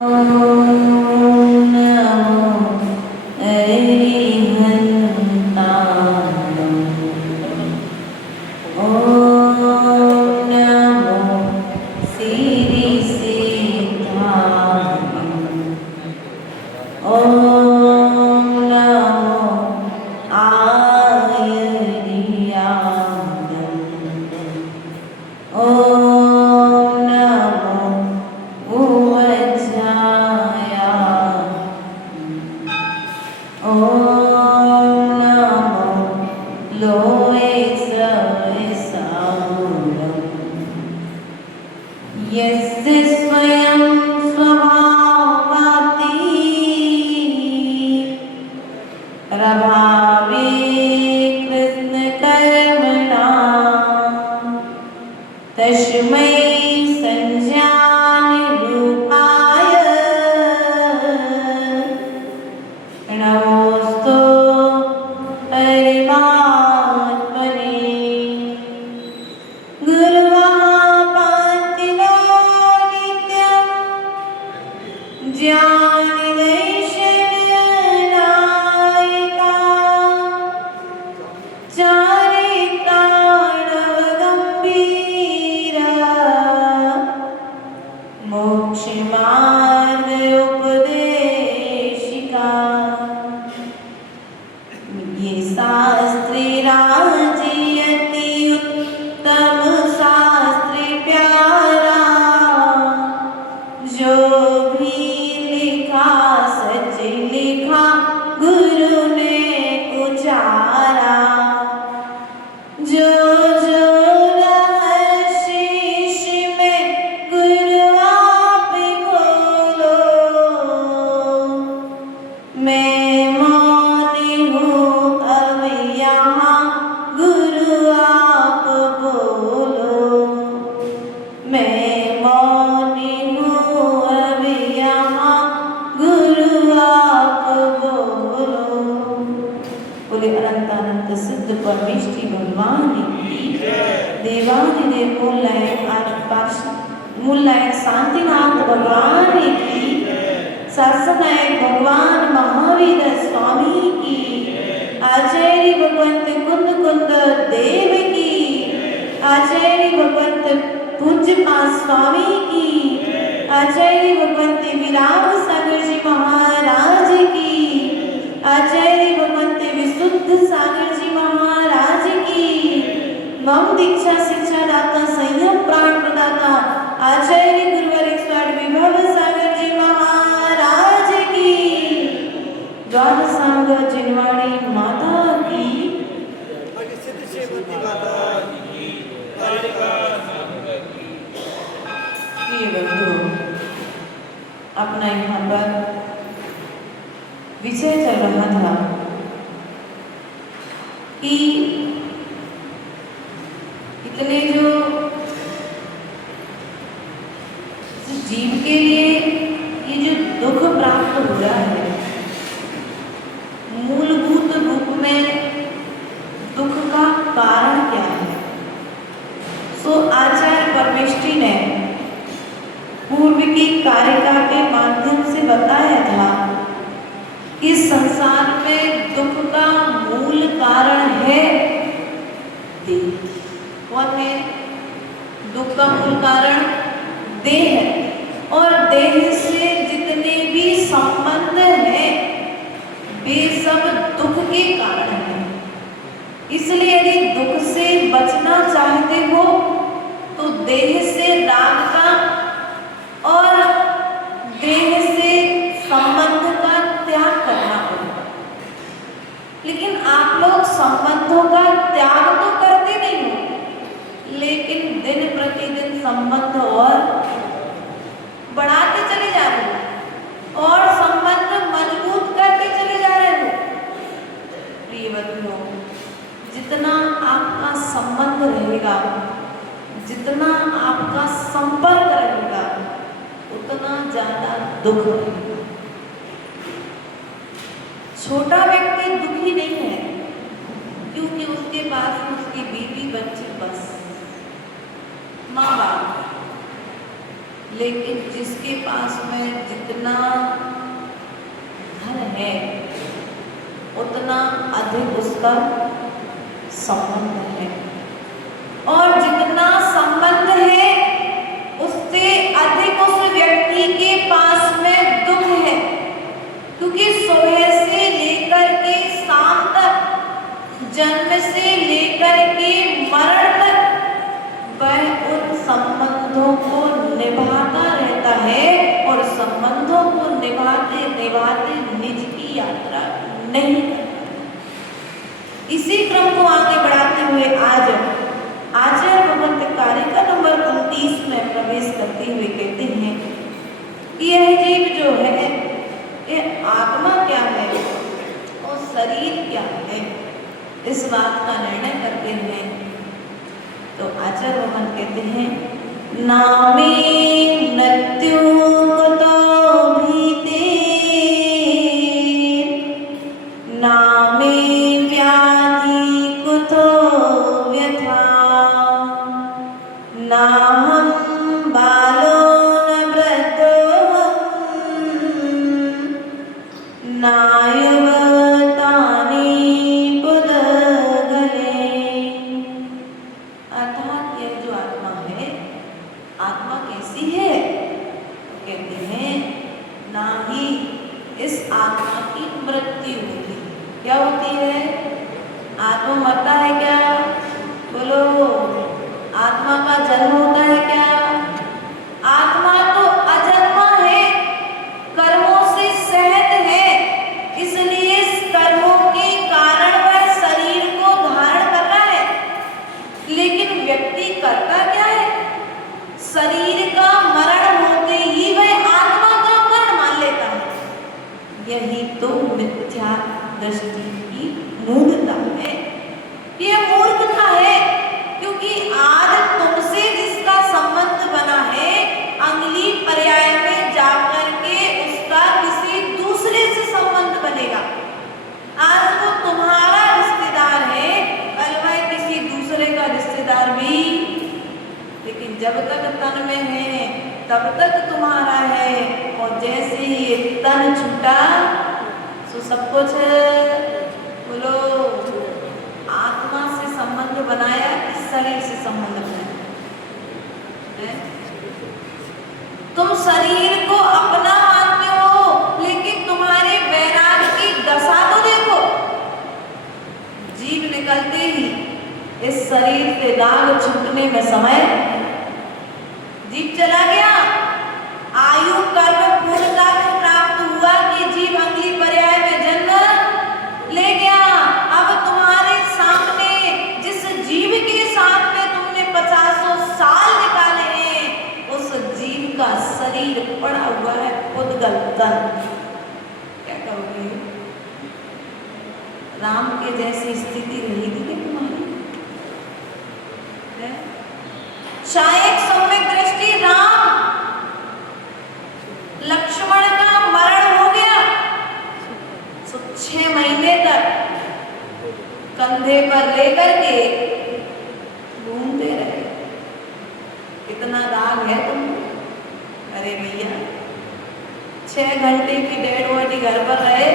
ॐ नमो अरिहन्ताय ॐ नमो सिरिसिद्धाय ॐ नमो आयर्याय ॐ नमो उवज्राय ॐ नमो लोये सविसारम् यस्य स्वयं स्वभावति प्रभावे कृष्णकर्मणा तस्मै संज्ञानिरूपाय नमोऽस्तु परमात्मने गुरुवापतिनो नित्यं ज्ञानदैशनायिका चारित्राणवगम्भीरा मोक्षमार्ग उपदेशिका ये शास्त्री राजयति उत्तम शास्त्री प्यारा जो भी लिखा सच लिखा गुरु ने उचारा जो जो शीश में गुरु आप खोलो मैं मौनी हूँ अब यहाँ गुरु आप बोलो मैं मौनी हूँ अब यहाँ गुरु आप बोलो। बोले अनंतानंत सिद्ध परमेष्टि भगवान की देवादिदेव मूलनायक शांतिनाथ भगवान की शासनायक भगवान महावीर स्वामी की आचार्य भगवंत कुंद कुंद देव की आचार्य भगवंत पूज्य स्वामी की आचार्य भगवंत विराग सागर जी महाराज की आचार्य भगवंत विशुद्ध सागर जी महाराज की मम दीक्षा शिक्षा दाता संयम प्राण प्रदाता आचार्य गुरुवर स्वामी विभव सागर जी महाराज की द्वादशांग जिनवाणी माता की ये बंधु अपना यहाँ पर विषय चल रहा था कि इतने जो जीव के लिए ये जो दुख प्राप्त हो रहा है मूलभूत रूप में दुख का कारण क्या है। सो आचार्य परमेष्टि ने पूर्व की कारिका के माध्यम से बताया था कि संसार में दुख का मूल कारण है देह। कौन है? दुख का मूल कारण देह है और देह से जितने भी संबंध हैं वे सब दुख के कारण हैं। इसलिए यदि दुख से बचना चाहते हो तो देह से राग का और देह से संबंध का त्याग करना पड़ेगा। लेकिन आप लोग संबंधों का त्याग तो करते नहीं हो, लेकिन दिन प्रतिदिन संबंध और बढ़ाते चले जा रहे हो और संबंध मजबूत करते चले जा रहे हो। प्रिय बंधुओं, जितना आपका संबंध रहेगा, जितना आपका संपर्क रहेगा, उतना ज्यादा दुख रहेगा। छोटा व्यक्ति दुखी नहीं है क्योंकि उसके पास उसकी बीवी बच्चे बस माँ बाप, लेकिन जिसके पास में जितने अधिक उसका संबंध है, और जितना संबंध है उससे अधिक उस व्यक्ति के पास में दुख है, क्योंकि सुबह से लेकर के शाम तक, जन्म से लेकर के मरण तक वह उन संबंधों को निभाता रहता है, और संबंधों को निभाते निभाते निज की यात्रा नहीं करता। इसी क्रम को आगे बढ़ाते हुए आज आचार्य भगवत कारिका नंबर 29 में प्रवेश करते हुए कहते हैं कि यह जीव जो है, यह आत्मा क्या है और शरीर क्या है, इस बात का निर्णय करते हैं। तो आचार्य भगवान कहते हैं, नामे मृत्युकुतो भीते, नामे व्याधि कुतो व्यथा, नाहं बालो न वृद्धोऽहं, नायवतानि पुदगले। अर्थात यह जो आत्मा है, आत्मा कैसी है? कहते हैं ना ही इस आत्मा की मृत्यु होती। क्या होती है? आत्मा मरता है क्या? बोलो, आत्मा का जन्म होता है क्या? आत्मा तो अजन्मा है, कर्मों से सहित है, इसलिए इस कर्मों के कारण वह शरीर को धारण कर रहा है। लेकिन व्यक्ति करता क्या है? शरीर का मरण होते ही वह आत्मा का मरण मान लेता है। यही तो मिथ्या दृष्टि की मूर्खता है, यह मूर्खता है, क्योंकि आज तुमसे जिसका संबंध बना है, अगली पर्याय में जाकर के उसका किसी दूसरे से संबंध बनेगा। आज वो तुम्हारा रिश्तेदार है, कल वह किसी दूसरे का रिश्तेदार भी, लेकिन जब तक तन में है तब तक तुम्हारा है, और जैसे ही ये तन छूटा तो सब कुछ, बोलो, आत्मा से संबंध बनाया कि शरीर से संबंध बनाया? तुम शरीर को अपना मानते हो, लेकिन तुम्हारे वैराग की दशा तो देखो। जीव निकलते ही इस शरीर से राग छूटने में समय, जीव चला गया, आयु कर्म पूर्णता को प्राप्त हुआ कि जीव अगली पर्याय में जन्म ले गया। अब तुम्हारे सामने जिस जीव के साथ में तुमने 50 साल निकाले हैं, उस जीव का शरीर पड़ा हुआ है उद्गल तन। क्या कहोगे? राम के जैसी स्थिति रहेगी क्या तुम्हारी? शायद सम्यक दृष्टि राम, लक्ष्मण का मरण हो गया, 6 महीने तक कंधे पर लेकर के घूमते रहे। कितना दाग है तुम? अरे भैया, 6 घंटे की डेड बॉडी घर पर रहे,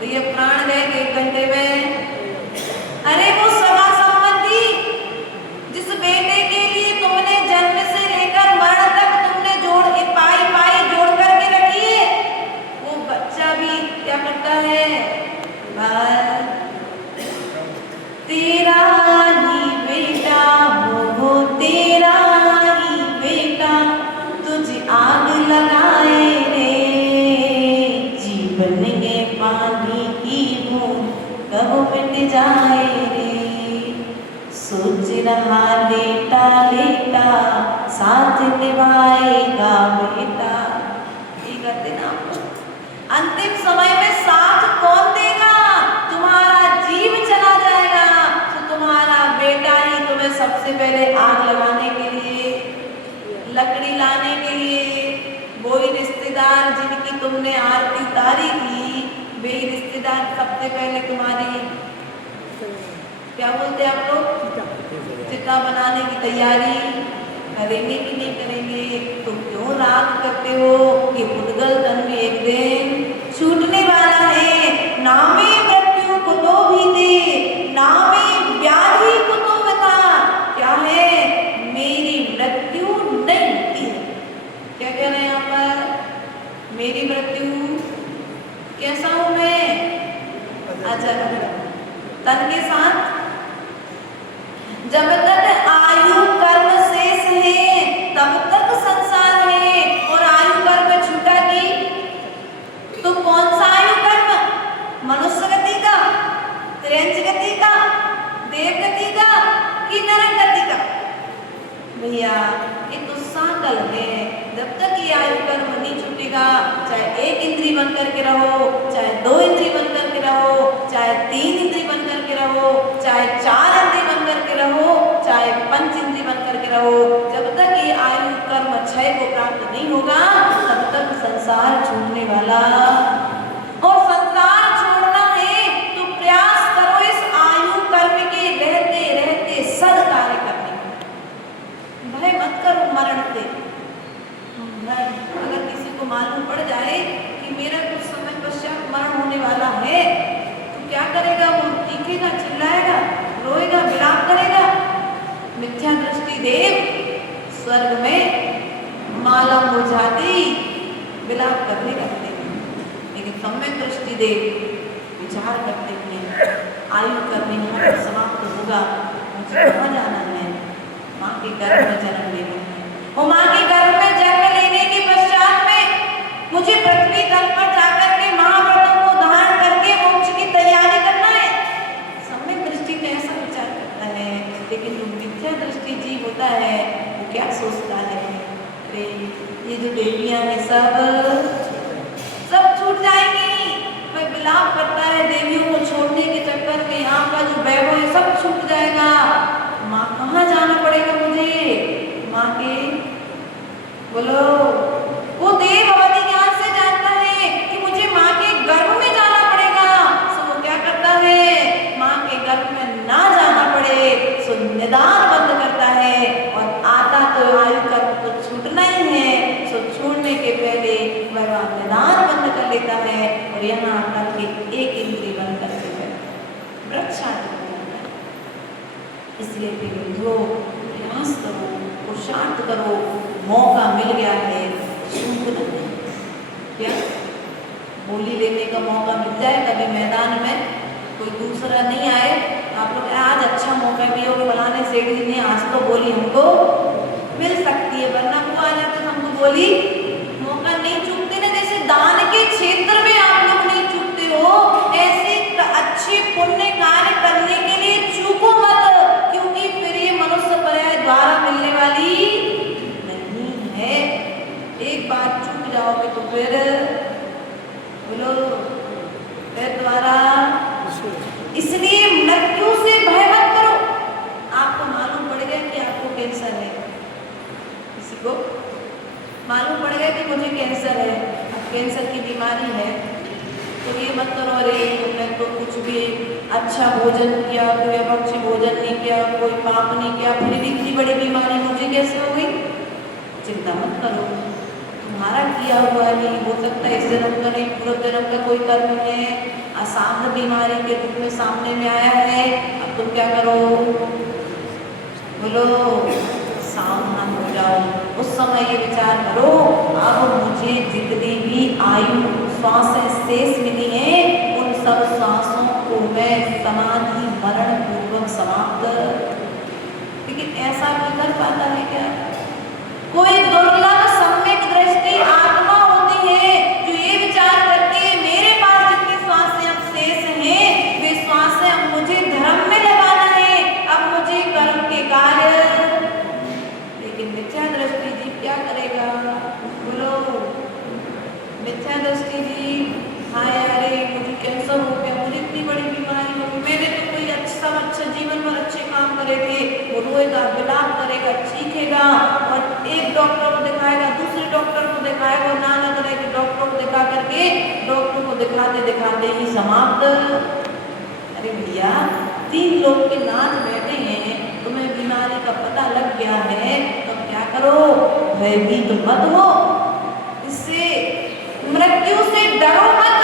भैया प्राण गए 1 घंटे में। अरे वो सगा संबंधी जिस बेटे के लिए तुमने जन्म से लेकर मरण तक तुमने पाई जोड़ करके रखी है, वो बच्चा भी क्या करता है? तेरा ही बेटा हो, तेरा ही बेटा तुझे आग लगाए रे, जीवन के पानी की बूंद कब मिट जाए रे, सोच रहा लेटा लेटा साथ निभाएगा बेटा। ठीक है ना? अंतिम समय में साथ कौन देगा? तुम्हारा जीव चला जाएगा तो तुम्हारा बेटा ही तुम्हें सबसे पहले आग लगाने के लिए, लकड़ी लाने के लिए, वही रिश्तेदार जिनकी तुमने आरती उतारी थी, वे रिश्तेदार सबसे पहले तुम्हारी, क्या बोलते हैं आप लोग, चिता बनाने की तैयारी करेंगे कि नहीं करेंगे? तो क्यों राग करते हो कि उद्गल तन भी एक दिन छूटने वाला है। नामे मेरी मृत्यु कैसा हूं मैं? अजर तन के साथ। जब तक आयु कर्म शेष है तब तक संसार है, और आयु कर्म छूटेगी तो कौन सा आयु कर्म? मनुष्य गति का, त्रियंच गति का, देव गति का कि नरक गति का? भैया ये तो साकल है। जब तक ये आयु कर्म नहीं छूटेगा, चाहे एक इंद्री बन करके रहो, चाहे दो इंद्री बन करके रहो, चाहे तीन इंद्री बन करके रहो, चाहे चार इंद्री बन करके रहो, चाहे पंच इंद्री बन करके रहो, जब तक ये आयु कर्म क्षय को प्राप्त नहीं होगा तब तक संसार छूटने वाला। और संसार छोड़ना है तो प्रयास करो इस आयु कर्म के रहते रहते सद कार्य करने का। भय मत करो मरण से। अगर किसी को मालूम पड़ जाए कि मेरा कुछ समय पश्चात मरण होने वाला है तो क्या करेगा? वो चीखेगा, चिल्लाएगा, रोएगा, विलाप करेगा। मिथ्या दृष्टि देव स्वर्ग में माला मुरझाती विलाप करने लगते हैं, लेकिन सम्यक दृष्टि देव विचार करते हैं आयु कर्म यहाँ समाप्त होगा, मुझे कहाँ जाना है? माँ के गर्भ में जन्म लेना है। वो माँ के गर्भ में जन्म लेने के पश्चात में मुझे पृथ्वी तल पर जाकर के महाव्रतों को धारण करके मोक्ष की तैयारी करना है। सम्यक दृष्टि का ऐसा विचार करता है, लेकिन जो मिथ्या दृष्टि जीव होता है वो क्या सोचता है? अरे ये जो देवियां हैं सब छूट जाएंगी। वह विलाप करता है देवियों को छोड़ने के चक्कर में, यहाँ का जो वैभव है सब छूट जाएगा। माँ कहाँ जाना पड़ेगा मुझे? माँ के बोलो वो देव अवधि ज्ञान से जानता है कि मुझे माँ के गर्भ में जाना पड़ेगा, सो वो क्या करता है? माँ के गर्भ में ना जाना पड़े सो निदान बंद करता है, और आता तो आयु कर्म तो छूटना ही है, सो छूटने के पहले वह निदान बंद कर लेता है और यहाँ आकर के एक इंद्री बन करके वृक्षार्थ हो जाता है। इसलिए फिर प्रयास करो, पुरुषार्थ करो, मौका मिल गया है, चूकना नहीं। क्या बोली लेने का मौका मिल जाए कभी मैदान में, कोई दूसरा नहीं आए, आप लोग आज अच्छा मौका भी हो, फलाने सेठ जी ने आज तो बोली हमको मिल सकती है, वरना वो आ जाते हमको बोली मौका नहीं चूकते ना। जैसे दान के क्षेत्र में आप लोग नहीं चूकते हो, ऐसे अच्छे पुण्य कार्य करने के लिए चूको मत, क्योंकि फिर ये मनुष्य पर्याय द्वारा मिलने वाली नहीं है। एक बार चूक जाओगे तो फिर बोलो फिर द्वारा। इसलिए मृत्यु से भय मत करो। आपको मालूम पड़ गया कि आपको कैंसर है, किसी को मालूम पड़ गया कि मुझे कैंसर है, अब कैंसर की बीमारी है, तो ये मत करो अरे मैं तो कुछ भी अच्छा भोजन किया, कोई अपक्ष भोजन नहीं किया, कोई पाप नहीं किया, फिर भी इतनी बड़ी बीमारी मुझे कैसे हो गई। चिंता मत करो, तुम्हारा किया हुआ नहीं हो सकता, इस जन्म का नहीं, पूर्व जन्म का कोई कर्म है, असाध्य बीमारी के रूप में सामने में आया है। अब तुम क्या करो? बोलो सावधान हो जाओ। उस समय ये विचार करो, अब मुझे जितनी भी आयु श्वासें शेष मिली है उन सब श्वासों को मैं समाधि मरण पूर्वक समाप्त। लेकिन ऐसा कोई कर पाता है क्या? कोई दुर्लभ सम्यक दृष्टि आत्मा होती है जो ये विचार करके मेरे पास जितनी श्वासें अब शेष हैं वे श्वासें अब मुझे धर्म में लगाना है, अब मुझे कर्म के कार्य। लेकिन मिथ्या दृष्टि जीव क्या करेगा? बोलो मिथ्या दृष्टि जीव, हाय अरे मुझे कैंसर हो गया, मुझे इतनी बड़ी बीमारी हो गई, मैंने तो कोई अच्छा जीवन पर अच्छे काम करे थे, वो रोएगा, विलाप करेगा, चीखेगा, और एक डॉक्टर को दिखाएगा, दूसरे डॉक्टर को दिखाएगा, नाना तरह के डॉक्टर को दिखा करके डॉक्टर को दिखाते दिखाते ही समाप्त। अरे भैया 3 लोग के नाच बैठे हैं, तुम्हें बीमारी का पता लग गया है, तो क्या करो? भयभीत मत हो, इससे मृत्यु से डरो मत,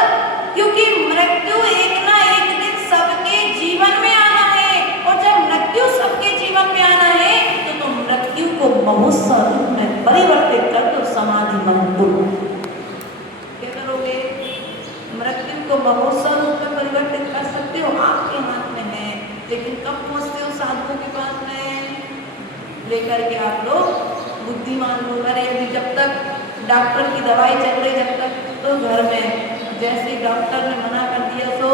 क्योंकि मृत्यु एक ना एक दिन सबके जीवन में आना है, और जब मृत्यु सबके जीवन में आना है तो तुम मृत्यु को महोत्सव रूप में परिवर्तित कर दो समाधि मंत्र। डॉक्टर की दवाई चल रही जब तक तो घर में, जैसे ही डॉक्टर ने मना कर दिया तो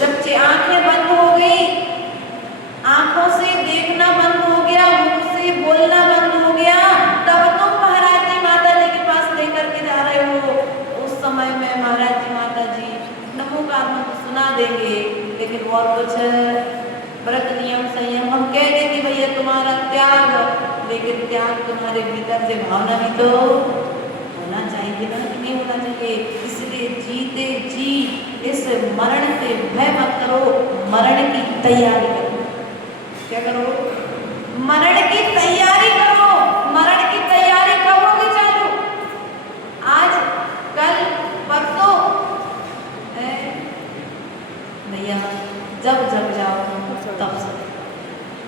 जब आंखें बंद हो गई, आंखों से देखना बंद हो गया, मुंह से बोलना बंद हो गया, तब तुम महाराज जी माता जी के पास लेकर के जा रहे हो। उस समय में महाराज जी माता जी नमो का मंत्र सुना देंगे, लेकिन और कुछ व्रत नियम संयम हम कह देंगे भैया तुम्हारा त्याग, लेकिन त्याग तुम्हारे भीतर से भावना भी तो होना चाहिए ना, कि नहीं होना चाहिए। इसलिए जीते जी इस मरण से भय मत करो, मरण की तैयारी करो। क्या करो? मरण की तैयारी करो। मरण की तैयारी कब होगी चालू? आज, कल, परसों? भैया जब जब जाओ तब से,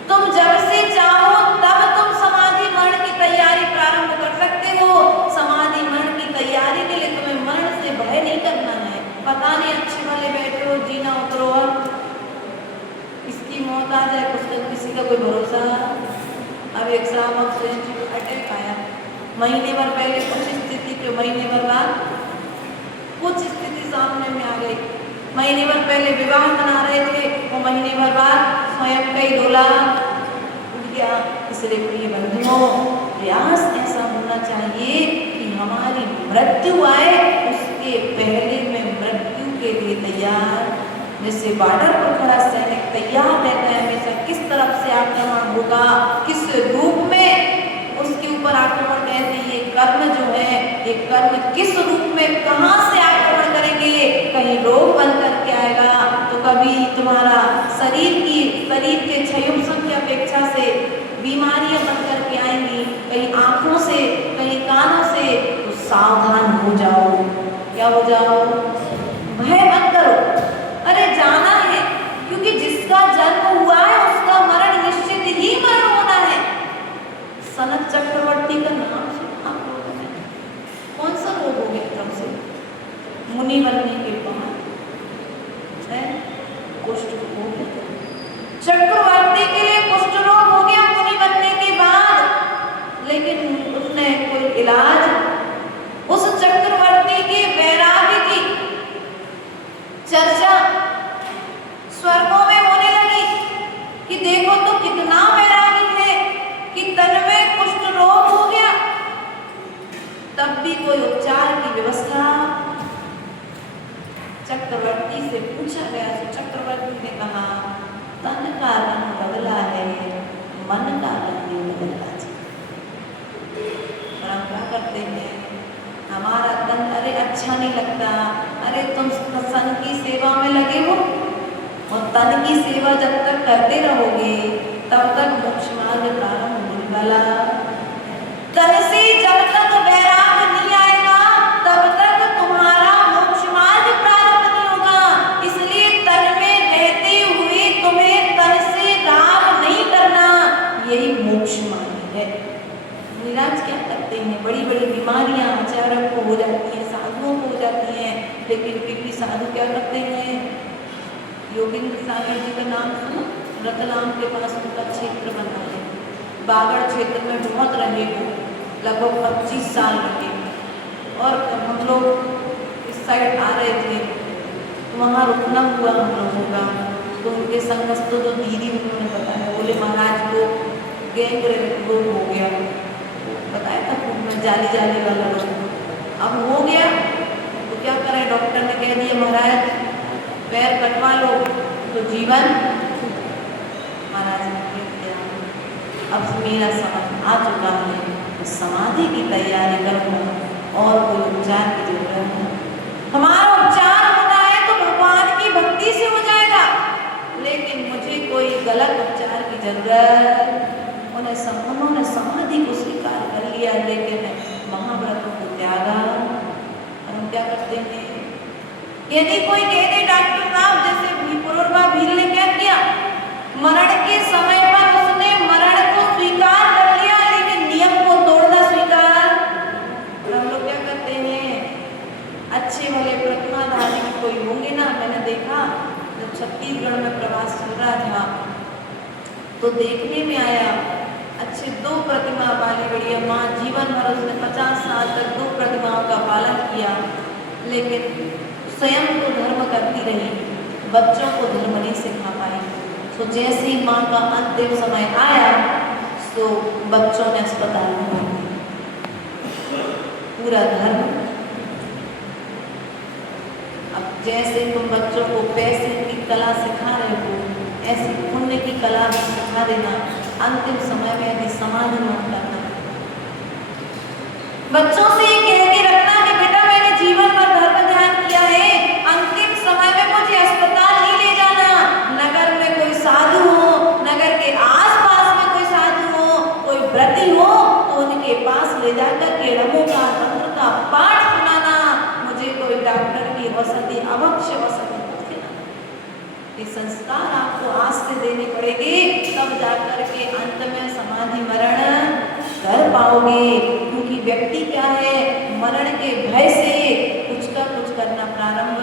तुम जब से चाहो तब तुम समाधि मरण की तैयारी प्रारंभ कर सकते हो। समाधि मरण की तैयारी के लिए तुम्हें मरण से भय नहीं करना है। पता नहीं अच्छे वाले बैठे हो, जीना उतरो, इसकी मौत आ जाए उसका किसी का कोई भरोसा। अब एक श्रावक श्रेष्ठ को अटैक आया, महीने भर पहले कुछ स्थिति के महीने भर बाद कुछ स्थिति सामने में आ गई। महीने भर पहले विवाह मना रहे थे, वो महीने भर बाद स्वयं का ही डोला उठ गया। इसलिए प्रिय बंधुओं, प्रयास ऐसा होना चाहिए कि हमारी मृत्यु आए उसके पहले में मृत्यु के लिए तैयार, जैसे बॉर्डर पर खड़ा सैनिक तैयार रहता है हमेशा, किस तरफ से आक्रमण होगा, किस रूप में उसके ऊपर आक्रमण कहते हैं। ये कर्म जो है, ये कर्म किस रूप में कहाँ से आक्रमण करेंगे, कहीं रोग बन करके आएगा तो कभी तुम्हारा शरीर के क्षयोपशम की अपेक्षा से बीमारियां बन करके आएंगी, कहीं आंखों से, कहीं कानों से। तो सावधान हो जाओ। क्या हो जाओ? भय मत करो। अरे जाना है, क्योंकि जिसका जन्म हुआ है उसका मरण निश्चित ही मरण होना है। सनत चक्रवर्ती का नाम सुना आप लोगों ने? कौन सा रोग हो गया तब से? मुनि बनने के बाद कुष्ठ रोग हो गया। चक्रवर्ती के लिए कुष्ठ रोग हो गया मुनि बनने के बाद, लेकिन उसने कोई इलाज, उस चक्रवर्ती के वैराग्य की चर्चा स्वर्गों में होने लगी कि देखो तो कितना वैराग्य है कि तन में कुष्ठ रोग हो गया, तब भी कोई उपचार की व्यवस्था। चक्रवर्ती से पूछा गया तो चक्रवर्ती ने कहा तन का रंग बदला है, मन का रंग नहीं बदलना चाहिए। और हम क्या करते हैं, हमारा तन अरे अच्छा नहीं लगता, अरे तुम सन की सेवा में लगे हो, और तन की सेवा जब तक करते रहोगे तब तक मोक्ष मार्ग प्रारंभ होने वाला। तन से जब तक वैराग नहीं आएगा तब तक तुम्हारा मोक्ष मार्ग प्रारंभ नहीं होगा। इसलिए तन में रहते हुए तुम्हें तन से राग नहीं करना, यही मोक्ष मार्ग है। निराज क्या करते हैं, बड़ी बड़ी बीमारियां आचार्यों को हो जाती हैं, साधुओं को हो जाती हैं, लेकिन फिर भी साधु क्या करते हैं। योगेंद्र सागर जी का नाम सुनो, रतलाम के पास उनका क्षेत्र बना है, बागड़ क्षेत्र में बहुत रहे हो, लगभग 25 साल रहे। और हम लोग इस साइड आ रहे थे तो वहाँ रुकना हुआ हम लोगों का, तो उनके संगस्त जो दीदी उन्होंने बताया, बोले महाराज को गैंग रोग हो गया, बताया था खूब में जाली जाली वाला रोग, अब हो गया तो क्या करें, डॉक्टर ने कह दिया महाराज पैर कटवा लो तो जीवन। महाराज ने कह दिया अब मेरा समझ आ चुका है, तो समाधि की तैयारी करूँगा और कोई उपचार की जरूरत नहीं। हमारा उपचार होना है तो भगवान की भक्ति से हो जाएगा, लेकिन मुझे कोई गलत उपचार की जरूरत। उन्होंने समाधि को स्वीकार कर लिया, लेकिन महाव्रतों को त्यागा। और हम क्या करते हैं, यदि कोई कह दे डॉक्टर साहब, जैसे पुरुरवा भील ने क्या किया, मरण के समय पर उसने मरण को स्वीकार कर लिया, लेकिन नियम को तोड़ना स्वीकार। और हम लोग क्या करते हैं, अच्छे भले प्रज्ञाधारी कोई होंगे ना, मैंने देखा जब छत्तीसगढ़ में प्रवास चल रहा था तो देखने में आया अच्छी 2 प्रतिमा पाली बढ़िया माँ, जीवन भर उसने 50 साल तक 2 प्रतिमाओं का पालन किया, लेकिन स्वयं तो धर्म करती रही, बच्चों को धर्म नहीं सिखा पाई। तो जैसे ही माँ का अंतिम समय आया तो बच्चों ने अस्पताल में भर्ती, पूरा धर्म। अब जैसे तुम बच्चों को पैसे की कला सिखा रहे हो, ऐसी पुण्य की कला भी सिखा देना। अंतिम समय में यदि समाधि मत करना, बच्चों से ये कह के रखना कि बेटा मैंने जीवन भर धर्म ध्यान किया है, अंतिम समय में मुझे अस्पताल नहीं ले जाना। नगर में कोई साधु हो, नगर के आसपास में कोई साधु हो, कोई व्रती हो, तो उनके पास ले जाकर के रमोकार तंत्र का पाठ सुनाना। मुझे कोई डॉक्टर की औषधि, अवश्य औषधि मत देना। ये संस्कार आपको आज से देनी पड़ेगी, तब जाकर के अंत में समाधि मरण कर पाओगे। क्योंकि व्यक्ति क्या है, मरण के भय से कुछ का कुछ करना प्रारंभ,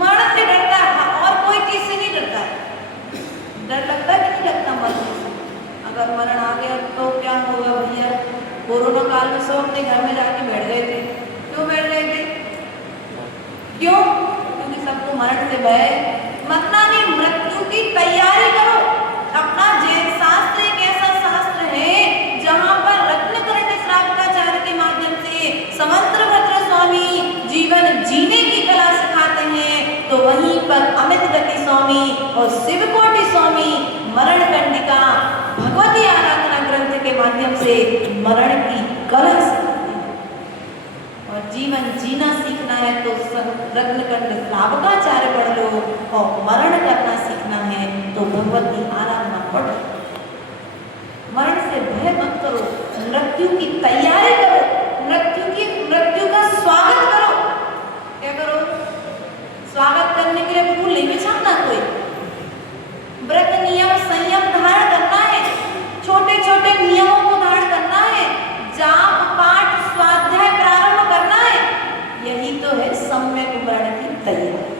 मरण से डरता है और कोई चीज से नहीं डरता है। डर लगता है कि नहीं लगता मरने से? अगर मरण आ गया तो क्या होगा भैया? कोरोना काल में सब अपने घर में जाके बैठ गए थे। क्यों बैठ गए थे? क्यों? क्योंकि सबको मरण से भय। मरना नहीं, मृत्यु की तैयारी करो। अपना जैन शास्त्र एक ऐसा शास्त्र है जहाँ पर रत्नकर्ण श्रावकाचार्य के माध्यम से समंत्रभद्र स्वामी जीवन जीने की कला सिखाते हैं, तो वहीं पर अमित गति स्वामी और शिवकोटि स्वामी मरण कंडिका भगवती आराधना ग्रंथ के माध्यम से मरण की कला सिखाते हैं। और जीवन जीना सीखना है तो रत्नकंड श्रावकाचार्य पढ़ लो, और मरण करना सीखना है तो भगवती आराधना पढ़ो। मरण से भय मत करो, मृत्यु की तैयारी करो, मृत्यु का स्वागत करो। क्या करो? स्वागत करने के लिए फूल नहीं बिछाना, कोई व्रत नियम संयम धारण करना है, छोटे छोटे नियमों को धारण करना है, जाप पाठ स्वाध्याय प्रारंभ करना है। यही तो है सम्यक मरण की तैयारी।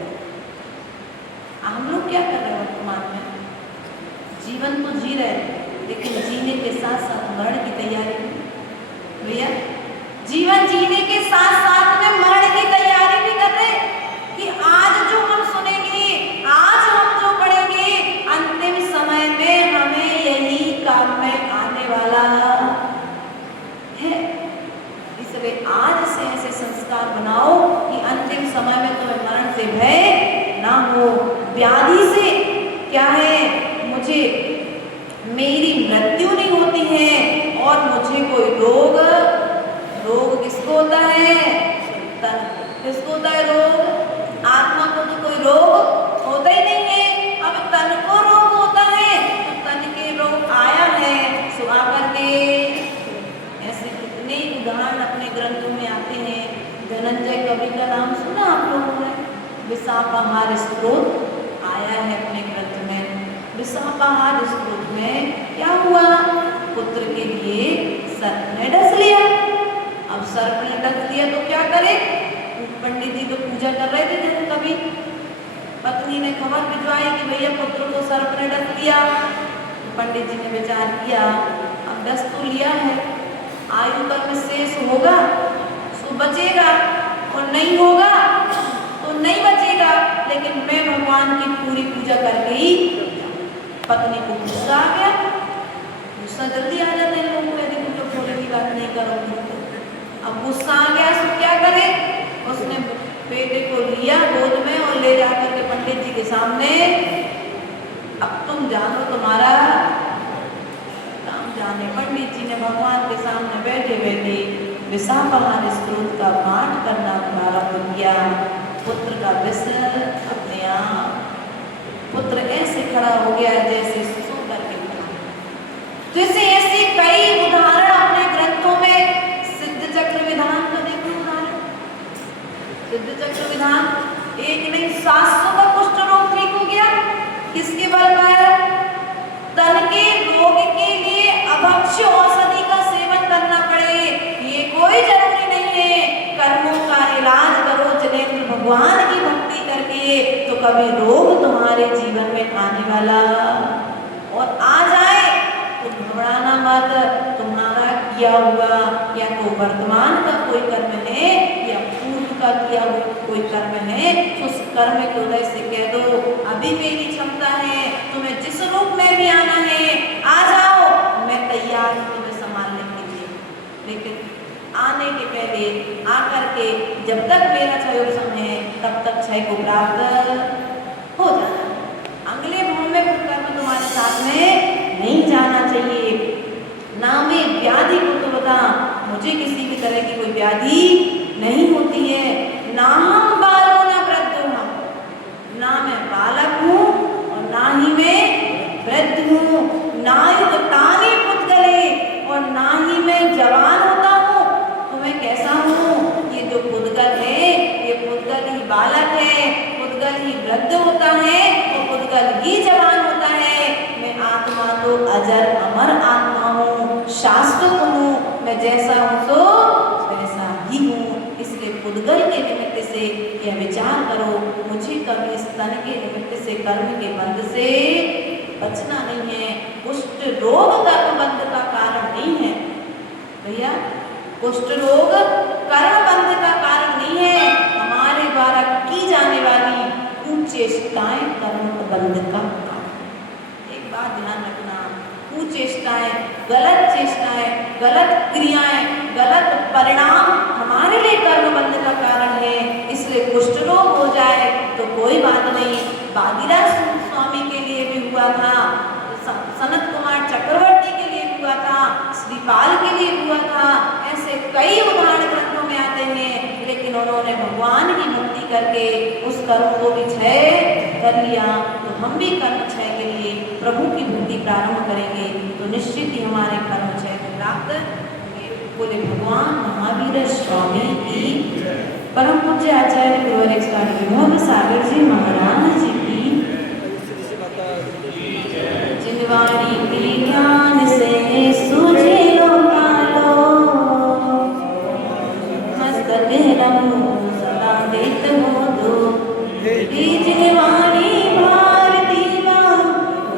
हम लोग क्या कर रहे हैं वर्तमान में? जीवन तो जी रहे हैं, लेकिन जीने के साथ साथ मरण की तैयारी। भैया जीवन जीने के साथ साथ में मरण की तैयारी भी कर रहे कि आज जो हम सुनेंगे, आज हम जो पढ़ेंगे, अंतिम समय में हमें यही काम में आने वाला है। इसलिए आज से ऐसे संस्कार बनाओ कि अंतिम समय में तुम्हें मरण से भय ना हो। व्याधि से क्या है, मुझे मेरी मृत्यु नहीं होती है, और मुझे कोई रोग किसको होता है? तन। किसको होता है रोग? आत्मा को तो कोई रोग होता ही नहीं है। अब तन को रोग होता है, तो तन के रोग आया है सो आकर के। ऐसे कितने उदाहरण अपने ग्रंथों में आते हैं। धनंजय कवि का नाम सुना आप लोगों ने? विशापाहार स्त्रोत आया है अपने ग्रंथ में। विशापाहार स्त्रोत में क्या हुआ? पुत्र के लिए सर्प ने डस लिया। अब सर्प ने डस लिया तो क्या करे? पंडित जी तो पूजा कर रहे थे, जैसे कभी पत्नी ने खबर भिजवाई कि भैया पुत्र को सर्प ने डस लिया। पंडित जी ने विचार किया, अब डस तो लिया है, आयु तक में शेष होगा तो बचेगा, और नहीं होगा तो नहीं बचेगा, लेकिन मैं भगवान की पूरी पूजा करके ही। पत्नी को गुस्सा आ गया। गुस्सा जल्दी आ जाता है लोगों को, यदि कुछ बोले की बात नहीं करोगे। अब गुस्सा आ गया तो क्या करे? उसने बेटे को लिया गोद में और ले जाकर के पंडित जी के सामने, अब तुम जानो तुम्हारा काम जाने। पंडित जी ने भगवान के सामने बैठे बैठे विशापाहार स्त्रोत का पाठ करना प्रारंभ किया। पुत्र का विष अपने आप, पुत्र ऐसे खड़ा हो गया जैसे सो करके खड़ा। जैसे ऐसे कई उदाहरण अपने ग्रंथों में। सिद्ध चक्र विधान को देखो उदाहरण। सिद्ध चक्र विधान एक नहीं 700 का कुष्ठ रोग ठीक हो गया। किसके बल पर? तन के रोग के लिए अभक्ष्य औषधि का सेवन करना पड़े, ये कोई जरूरी नहीं है। कर्मों का इलाज करो जिनेंद्र भगवान की भक्ति करके, तो कभी रोग तुम्हारे जीवन में आने वाला और आ जाए तो घबराना मत, तुम्हारा किया हुआ या तो वर्तमान का कोई कर्म है या पूर्व का किया हुआ कोई कर्म है, उस कर्म के उदय से कह दो अभी मेरी क्षमता है, तुम्हें जिस रूप में भी आना है आ जाओ, मैं तैयार हूँ तुम्हें संभालने के लिए। लेकिन आने के पहले आकर के जब तक मेरा क्षय समय है तब तक क्षय को प्राप्त हो जाना। अगले भूमि में कर्म तुम्हारे साथ में नहीं जाना चाहिए। ना मैं व्याधि को तो बता, मुझे किसी भी तरह की कोई व्याधि नहीं होती है, ना हम बालों ना वृद्ध हूँ, ना मैं बालक हूँ और ना ही मैं वृद्ध हूँ, ना युवतानी पुद्गले और ना ही मैं जवान होता हूँ। तो मैं कैसा हूँ? ये जो पुद्गल है ये पुद्गल ही बालक है, पुद्गल ही वृद्ध होता है और पुद्गल ही जवान होता है। मैं आत्मा तो अजर अमर आत्मा हूँ, शाश्वत हूँ, मैं जैसा हूँ तो वैसा ही हूँ। इसलिए पुद्गल के निमित्त से यह विचार करो, मुझे कभी स्तन के निमित्त से कर्म के बंध से बचना नहीं है। कुष्ठ रोग कर्म बंध का कारण नहीं है भैया, कुष्ठ रोग कर्म बंध का कारण नहीं है, हमारे द्वारा की जाने वाली कुचेष्टाएं कर्म बंध का कारण। एक बात ध्यान रखना, कुचेष्टाएं, गलत चेष्टाएं, गलत क्रियाएं, गलत परिणाम हमारे लिए कर्म बंध का कारण है। इसलिए कुष्ठ रोग हो जाए तो कोई बात नहीं, बादीराज स्वामी के लिए भी हुआ था, सनत कुमार चक्रवर्ती के लिए हुआ था, श्रीपाल के लिए हुआ था, ऐसे कई उदाहरण ग्रंथों में आते हैं। लेकिन उन्होंने भगवान की भक्ति करके उस कर्म को भी क्षय कर लिया। तो हम भी कर्म क्षय के लिए प्रभु की भक्ति प्रारंभ करेंगे तो निश्चित ही हमारे कर्म क्षय को प्राप्त होंगे। बोले भगवान महावीर स्वामी की, परम पूज्य आचार्य गुरुवर विनोद सागर जी महाराज जी की, जिनवाणी के ज्ञान से सूझे लोकालो, मस्तक रमो सदा देत हो दो, जिनवाणी भारती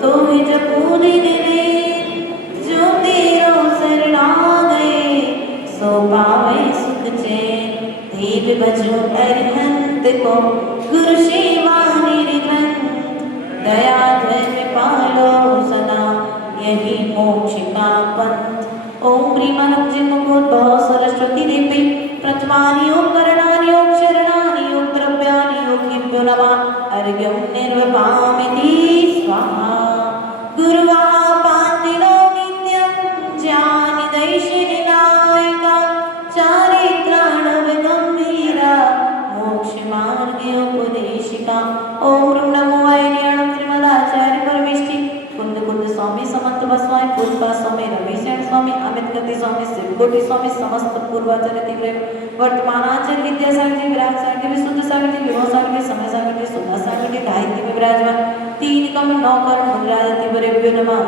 तो जपू दिले, जो तेरो शरणा गए सो पावे सुख चैन, देव भजो अरिहंत को गुरु सेवा निर्ग्रंथ, दया धर्म पालो सदा यही मोक्ष का पंथ। ओम प्रीमानम जिन्मुखोद्भव सरस्वती देवी प्रथमानि योग करणानि योग शरणानि योग द्रव्यानि योगिभ्यो नमः। अर्घ्यं निर्वपामिति स्वाहा। गुरुवापान्निनो नित्यं ज्ञानि दैशिनि नायका, चारित्राणवगम्भीरा मोक्ष मार्गे उपदेशिका। ओम नमो वायुर्यणं त्रिमदाचार्य परमेष्टि कुंद कुंद स्वामी समंत बसवाय पुष्पा स्वामी रविशरण स्वामी अमित गति स्वामी शिवकोटि स्वामी समस्त पूर्वाचार्य दिग्रह वर्तमानाचार्य विद्यासागर जी विराट सागर जी विशुद्ध सागर जी विभव सागर जी समय सागर जी सुधा सागर जी गायत्री में विराजमान तीन कम नौ कर्म मुद्रा नमः।